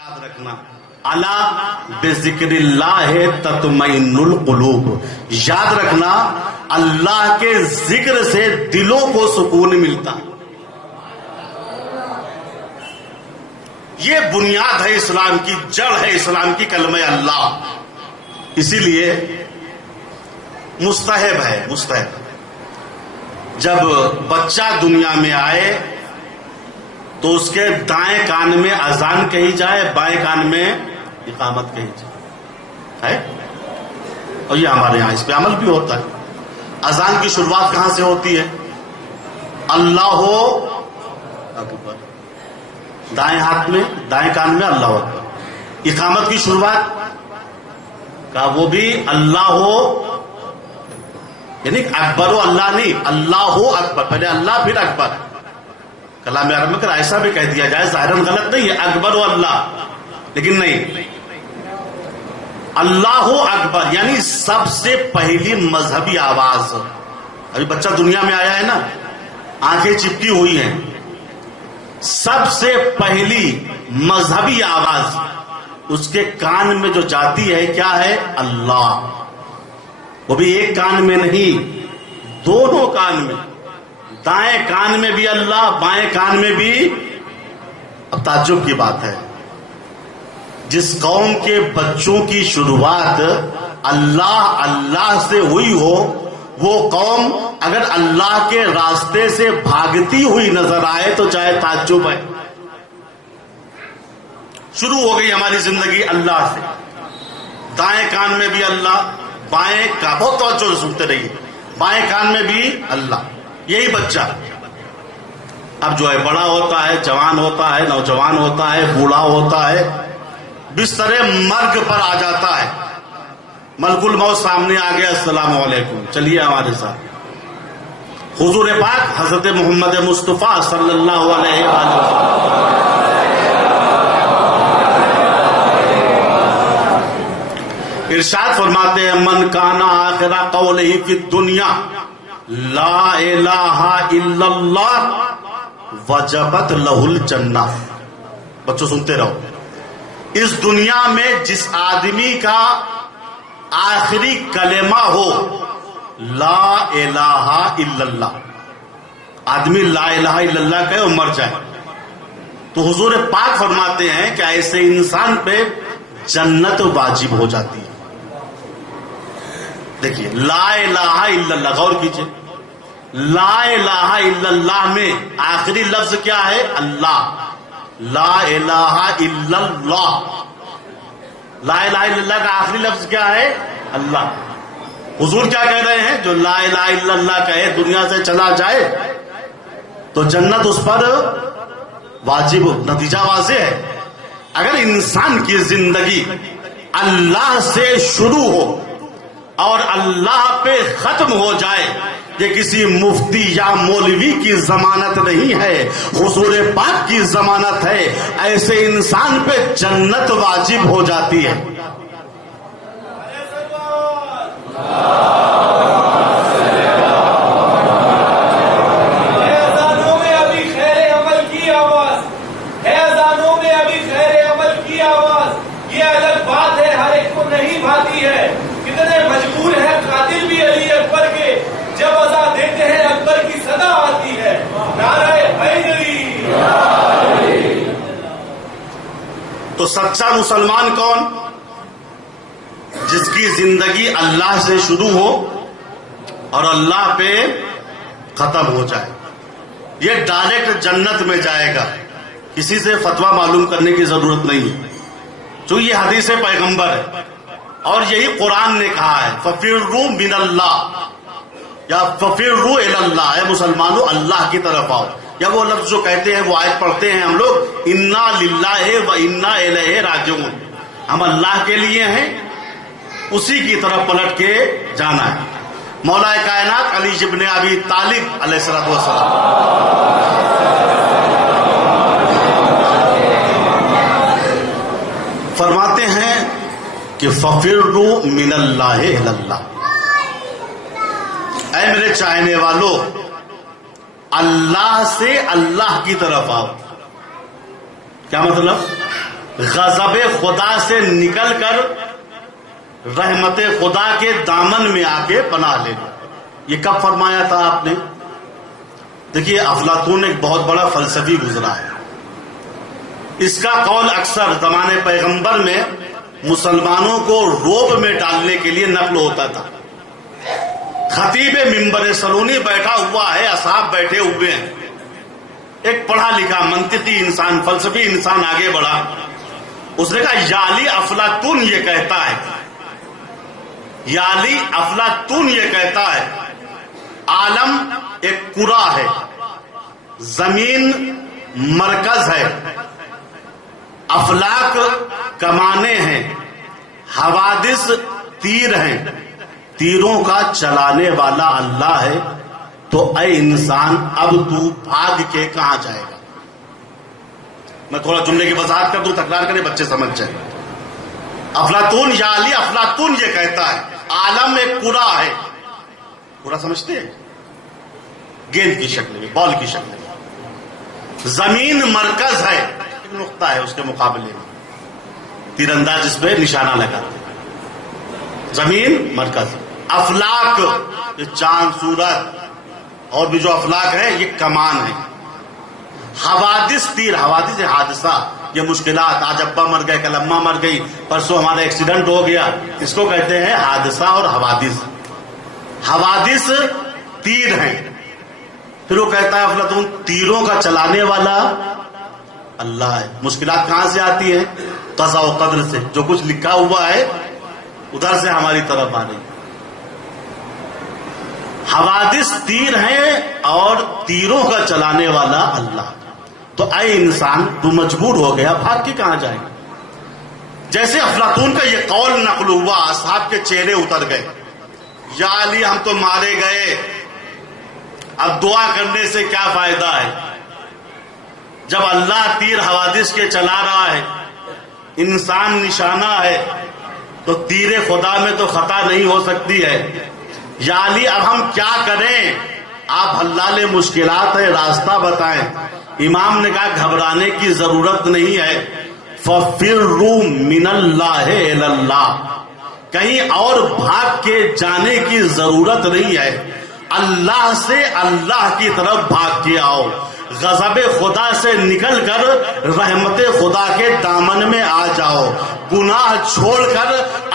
یاد رکھنا الا بذکر اللہ تطمئن القلوب، یاد رکھنا اللہ کے ذکر سے دلوں کو سکون ملتا. یہ بنیاد ہے اسلام کی، جڑ ہے اسلام کی کلمہ اللہ. اسی لیے مستحب ہے، جب بچہ دنیا میں آئے تو اس کے دائیں کان میں اذان کہی جائے، بائیں کان میں اقامت کہی جائے. اور یہ ہمارے یہاں اس پہ عمل بھی ہوتا ہے. اذان کی شروعات کہاں سے ہوتی ہے؟ اللہ اکبر، دائیں ہاتھ میں دائیں کان میں اللہ اکبر. اقامت کی شروعات کا وہ بھی اللہ ہو، یعنی اکبر و اللہ نہیں، اللہ ہو اکبر، پہلے اللہ پھر اکبر. کلام عرب میں ایسا بھی کہہ دیا جائے، ظاہراً غلط نہیں ہے اکبر و اللہ، لیکن نہیں، اللہ اکبر یعنی سب سے پہلی مذہبی آواز. ابھی بچہ دنیا میں آیا ہے نا، آنکھیں چپکی ہوئی ہیں، سب سے پہلی مذہبی آواز اس کے کان میں جو جاتی ہے کیا ہے؟ اللہ. وہ بھی ایک کان میں نہیں، دونوں کان میں، دائیں کان میں بھی اللہ، بائیں کان میں بھی. اب تعجب کی بات ہے، جس قوم کے بچوں کی شروعات اللہ سے ہوئی ہو، وہ قوم اگر اللہ کے راستے سے بھاگتی ہوئی نظر آئے تو چاہے تعجب ہے. شروع ہو گئی ہماری زندگی اللہ سے، دائیں کان میں بھی اللہ، بائیں کا بہت توجہ سنتے رہیے، بائیں کان میں بھی اللہ. یہی بچہ اب جو ہے بڑا ہوتا ہے، جوان ہوتا ہے، نوجوان ہوتا ہے، بوڑھا ہوتا ہے، بستر مرگ پر آ جاتا ہے، ملک الموت سامنے آ گیا، السلام علیکم، چلیے ہمارے ساتھ. حضور پاک حضرت محمد مصطفیٰ صلی اللہ علیہ وسلم ارشاد فرماتے ہیں، من کانا آخر قولہ فی الدنیا لا الہ الا اللہ وجبت لہ الجنہ. بچوں سنتے رہو، اس دنیا میں جس آدمی کا آخری کلمہ ہو لا الہ الا اللہ، آدمی لا الہ الا اللہ کہے اور مر جائے، تو حضور پاک فرماتے ہیں کہ ایسے انسان پہ جنت واجب ہو جاتی ہے. دیکھیے لا الہ الا اللہ، غور کیجئے، لا الہ الا اللہ میں آخری لفظ کیا ہے؟ اللہ. لا الہ الا اللہ، لا الہ الا اللہ کا آخری لفظ کیا ہے؟ اللہ. حضور کیا کہہ رہے ہیں؟ جو لا الہ الا اللہ کہے دنیا سے چلا جائے تو جنت اس پر واجب. نتیجہ واضح ہے، اگر انسان کی زندگی اللہ سے شروع ہو اور اللہ پہ ختم ہو جائے، یہ کسی مفتی یا مولوی کی ضمانت نہیں ہے، حضور پاک کی ضمانت ہے. ایسے انسان پہ جنت واجب ہو جاتی ہے. تو سچا مسلمان کون؟ جس کی زندگی اللہ سے شروع ہو اور اللہ پہ ختم ہو جائے. یہ ڈائریکٹ جنت میں جائے گا، کسی سے فتویٰ معلوم کرنے کی ضرورت نہیں ہے، جو یہ حدیث پیغمبر ہے اور یہی قرآن نے کہا ہے، فَفِرُّوا مِنَ اللَّهِ یا فَفِرُّوا إِلَى اللَّهِ، اے مسلمانوں اللہ کی طرف آؤ. یا وہ لفظ جو کہتے ہیں، وہ آیت پڑھتے ہیں ہم لوگ، اِنَّا لِلَّهِ وَإِنَّا إِلَيْهِ رَاجِعُونَ، ہم اللہ کے لیے ہیں، اسی کی طرف پلٹ کے جانا ہے. مولا کائنات علی ابن ابی طالب علیہ السلام فرماتے ہیں کہ فَفِرُّوا مِنَ اللَّهِ إِلَى اللَّهِ، اے میرے چاہنے والوں اللہ سے اللہ کی طرف آؤ. کیا مطلب؟ غضب خدا سے نکل کر رحمت خدا کے دامن میں آ کے پناہ لے لو. یہ کب فرمایا تھا آپ نے؟ دیکھیے افلاطون ایک بہت بڑا فلسفی گزرا ہے. اس کا قول اکثر زمانے پیغمبر میں مسلمانوں کو روب میں ڈالنے کے لیے نقل ہوتا تھا. خطیب منبر سلونی بیٹھا ہوا ہے، اصحاب بیٹھے ہوئے ہیں. ایک پڑھا لکھا منطقی انسان، فلسفی انسان آگے بڑھا. اس نے کہا یالی افلاطون یہ کہتا ہے، یالی افلاطون یہ کہتا ہے عالم ایک کرہ ہے، زمین مرکز ہے، افلاک کمانے ہیں، حوادث تیر ہیں، تیروں کا چلانے والا اللہ ہے. تو اے انسان اب تو بھاگ کے کہاں جائے گا؟ میں تھوڑا جملے کی وضاحت کر دوں، تکرار کریں بچے سمجھ جائیں. افلاطون یا علی افلاطون یہ کہتا ہے عالم ایک کرہ ہے. کرہ سمجھتے ہیں؟ گیند کی شکل میں، بال کی شکل میں. زمین مرکز ہے، ایک نقطہ ہے اس کے مقابلے میں، تیر انداز اس پہ نشانہ لگاتے ہیں. زمین مرکز. افلاک یہ چاند سورج اور بھی جو افلاک ہے یہ کمان ہے. حوادث تیر، حوادث حادثہ، یہ مشکلات. آج ابا مر گئے، کل اماں مر گئی، پرسوں ہمارا ایکسیڈنٹ ہو گیا، اس کو کہتے ہیں حادثہ اور حوادث. حوادث تیر ہیں. پھر وہ کہتا ہے افلاطون تیروں کا چلانے والا اللہ ہے. مشکلات کہاں سے آتی ہیں؟ قضا و قدر سے. جو کچھ لکھا ہوا ہے ادھر سے ہماری طرف آ رہی. حوادث تیر ہیں اور تیروں کا چلانے والا اللہ. تو اے انسان تو مجبور ہو گیا، بھاگ کے کہاں جائے گا؟ جیسے افلاطون کا یہ قول نقل ہوا، اصحاب کے چہرے اتر گئے. یا علی ہم تو مارے گئے، اب دعا کرنے سے کیا فائدہ ہے؟ جب اللہ تیر حوادث کے چلا رہا ہے، انسان نشانہ ہے، تو تیر خدا میں تو خطا نہیں ہو سکتی ہے. یا علی اب ہم کیا کریں؟ آپ حلال مشکلات ہے، راستہ بتائیں. امام نے کہا گھبرانے کی ضرورت نہیں ہے. فَفِرُّوا مِنَ اللَّهِ إِلَى اللَّهِ، کہیں اور بھاگ کے جانے کی ضرورت نہیں ہے. اللہ سے اللہ کی طرف بھاگ کے آؤ. غضب خدا سے نکل کر رحمت خدا کے دامن میں آ جاؤ. گناہ چھوڑ کر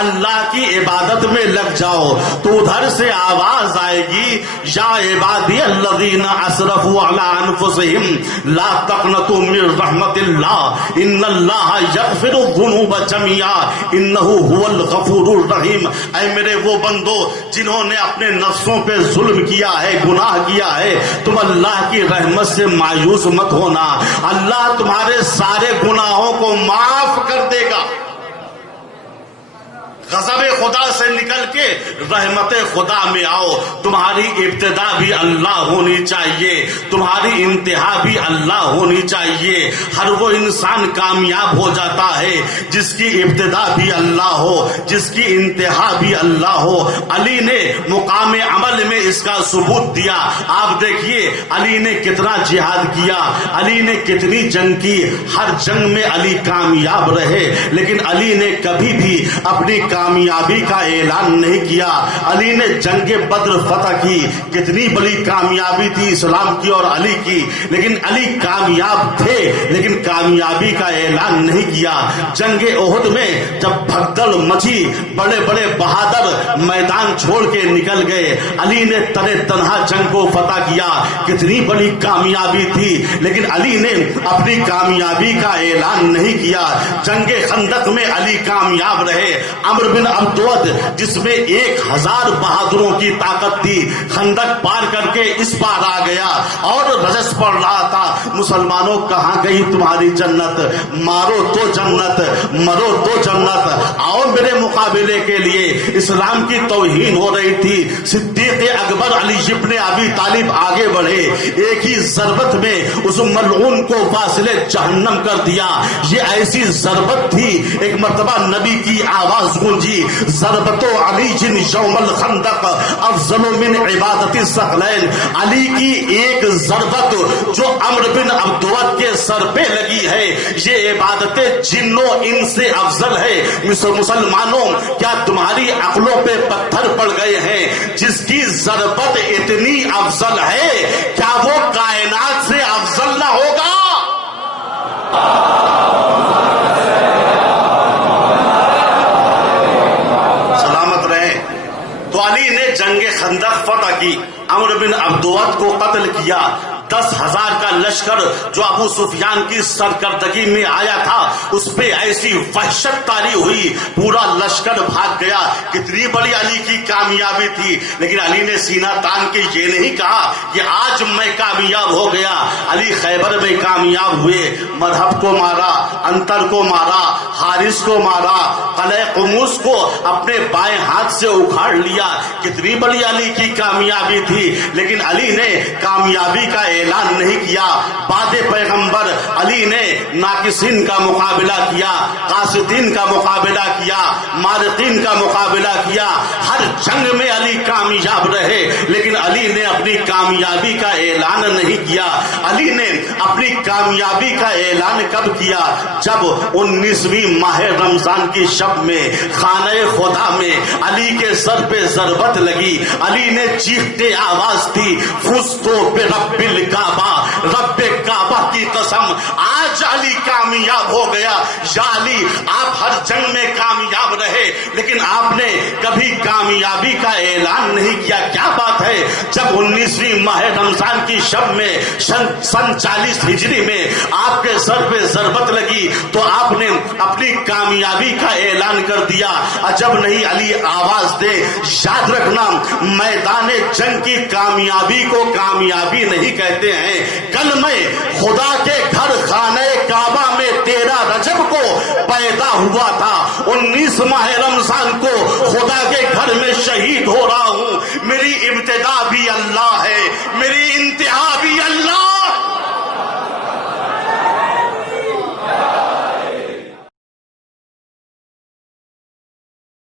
اللہ کی عبادت میں لگ جاؤ. تو ادھر سے آواز آئے گی یا عبادی الذین اسرفوا علی انفسہم لا تقنطوا من رحمت اللہ ان اللہ یغفر الذنوب جميعا انہ هو الغفور الرحیم. اے میرے وہ بندو جنہوں نے اپنے نفسوں پہ ظلم کیا ہے، گناہ کیا ہے، تم اللہ کی رحمت سے مایوس مت ہونا. اللہ تمہارے سارے گناہوں کو معاف کر دے گا. غضب خدا سے نکل کے رحمت خدا میں آؤ. تمہاری ابتدا بھی اللہ ہونی چاہیے، تمہاری انتہا بھی اللہ ہونی چاہیے. ہر وہ انسان کامیاب ہو جاتا ہے جس کی ابتدا بھی اللہ ہو، جس کی انتہا بھی اللہ ہو. علی نے مقام عمل میں اس کا ثبوت دیا. آپ دیکھیے علی نے کتنا جہاد کیا، علی نے کتنی جنگ کی. ہر جنگ میں علی کامیاب رہے، لیکن علی نے کبھی بھی اپنی کامیابی کا اعلان نہیں کیا. علی نے جنگ بدر فتح کی، کتنی بڑی کامیابی تھی اسلام کی اور علی کی، لیکن علی کامیاب تھے لیکن کامیابی کا اعلان نہیں کیا. جنگ احد میں جب بھگدڑ مچی، بڑے بڑے بہادر میدان چھوڑ کے نکل گئے. علی نے تنے تنہا جنگ کو فتح کیا، کتنی بڑی کامیابی تھی، لیکن علی نے اپنی کامیابی کا اعلان نہیں کیا. جنگ خندق میں علی کامیاب رہے. عمرو بن عبدود جس میں 1000 بہادروں کی طاقت تھی، خندق پار کر کے اس پار آ گیا اور رجس پڑ رہا تھا، مسلمانوں کہاں گئی تمہاری جنت؟ مارو تو جنت، مرو تو جنت. آؤ میرے مقابلے کے لیے. اسلام کی توہین ہو رہی تھی. صدیق اکبر علی ابن ابی طالب آگے بڑھے، ایک ہی ضربت میں اس ملعون کو فاصلے جہنم کر دیا. یہ ایسی ضربت تھی، ایک مرتبہ نبی کی آواز گونجی ضربت علی جن یوم الخندق افضل من عبادت الثقلین، علی کی ایک ضربت جو عمرو بن عبدود کے سر پہ لگی ہے یہ عبادت جنوں ان سے افضل ہے۔ مسلمانوں کیا تمہاری عقلوں پہ پتھر پڑ گئے ہیں؟ جس کی ضربت اتنی افضل ہے کیا وہ کائنات سے افضل نہ ہوگا؟ سلامت رہے۔ تو علی نے جنگ خندق فتح کی، عمرو بن عبدود کو قتل کیا، 10,000 کا لشکر جو ابو سفیان کی سرکردگی میں آیا تھا اس پہ ایسی وحشت طاری ہوئی، پورا لشکر بھاگ گیا۔ کتنی بڑی علی کی کامیابی تھی، لیکن علی نے سینہ تان کے یہ نہیں کہا کہ آج میں کامیاب ہو گیا۔ علی خیبر میں کامیاب ہوئے، مذہب کو مارا، انتر کو مارا، حارث کو مارا، قلعہ قموس کو اپنے بائیں ہاتھ سے اکھاڑ لیا۔ کتنی بڑی علی کی کامیابی تھی، لیکن علی نے کامیابی کا اعلان نہیں کیا۔ بعد پیغمبر علی نے ناقصین کا مقابلہ کیا، قاسدین کا مقابلہ کیا، مارقین کا مقابلہ کیا، ہر جنگ میں علی کامیاب رہے، لیکن علی نے اپنی کامیابی کا اعلان نہیں کیا۔ علی نے اپنی کامیابی کا اعلان کب کیا؟ جب 19ویں ماہ رمضان کی شب میں خانہ خدا میں علی کے سر پہ ضربت لگی، علی نے چیختے آواز دی، فزتو برب الکعبہ، رب کعبہ کی قسم آج علی کامیاب ہو گیا۔ یا علی آپ ہر جنگ میں کامیاب رہے، لیکن آپ نے کبھی کامیابی کا اعلان نہیں کیا۔ کیا بات ہے؟ جب 19ویں ماہ رمضان کی شب میں سن 40 ہجری میں آپ کے سر پہ ضربت لگی تو آپ نے اپنی کامیابی کا اعلان کر دیا۔ عجب نہیں علی آواز دے۔ یاد رکھنا میدان جنگ کی کامیابی کو کامیابی نہیں کہتے ہیں۔ کل میں خدا کے گھر خانہ کعبہ میں 13 رجب کو پیدا ہوا تھا، 19 ماہ رمضان کو خدا کے گھر میں شہید ہو رہا ہوں۔ میری ابتدا بھی اللہ ہے،